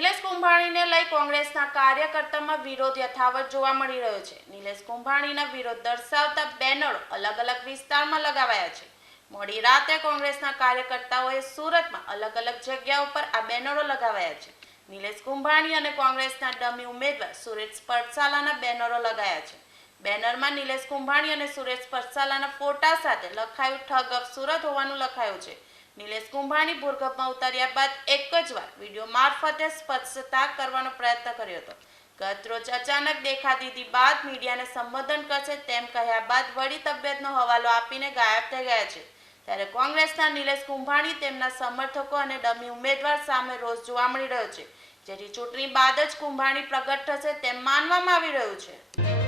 નિલેશ કુંભાણીને લઈ કોંગ્રેસના કાર્યકર્તામાં વિરોધ યથાવત જોવા મળી રહ્યો છે। નિલેશ કુંભાણીના વિરોધ દર્શાવતા બેનરો અલગ અલગ વિસ્તારમાં લગાવાયા છે। મોડી રાતે કોંગ્રેસના કાર્યકર્તાઓએ સુરતમાં અલગ અલગ જગ્યાઓ પર આ બેનરો લગાવ્યા છે। નિલેશ કુંભાણી અને કોંગ્રેસના ડમી ઉમેદવાર સુરેશ પડસાલાના બેનરો લગાયા છે। બેનરમાં નિલેશ કુંભાણી અને સુરેશ પડસાલાના ફોટા સાથે લખાયું ઠગ અપ સુરત હોવાનું લખાયું છે। નિલેશ કુંભાણી ભૂગર્ભમાં ઉતર્યા બાદ એક જ વાર વિડીયો મારફતે સ્પષ્ટતા કરવાનો પ્રયત્ન કર્યો હતો। ગત રોજ અચાનક દેખા દીધી બાદ મીડિયાને સંબોધન કરશે તેમ કહ્યા બાદ વળી તબિયતનો હવાલો આપીને ગાયબ થઈ ગયા છે। ત્યારે કોંગ્રેસના નિલેશ કુંભાણી તેમના સમર્થકો અને ડમી ઉમેદવાર સામે રોષ જોવા મળી રહ્યો છે, જેથી ચૂંટણી બાદ જ કુંભાણી પ્રગટ થશે તેમ માનવામાં આવી રહ્યું છે।